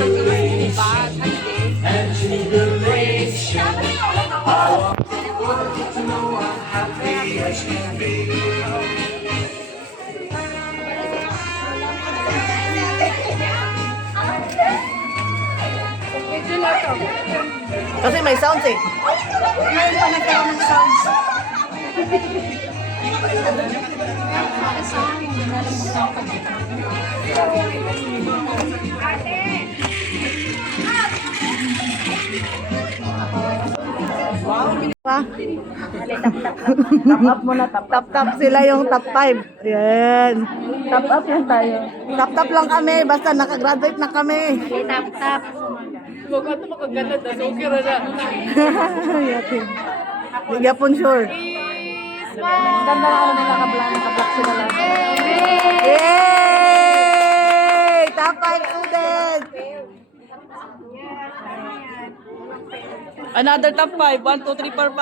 and jubilation. I want the world to know I'm happy as can be. Kasi may sounds eh. Ngayon pa nagkaroon ng sounds. Pa? Top up muna, top up. Tap-tap sila yung top 5. Ayan. Top up lang tayo. Tap-tap lang kami. Basta nakagraduate na kami. Top top. Yatin. Hindi pun sure. Ganda na ano nila kablock sila lang. Yay! Top 5 students! Another top 5. 1, 2, 3, 4, 5.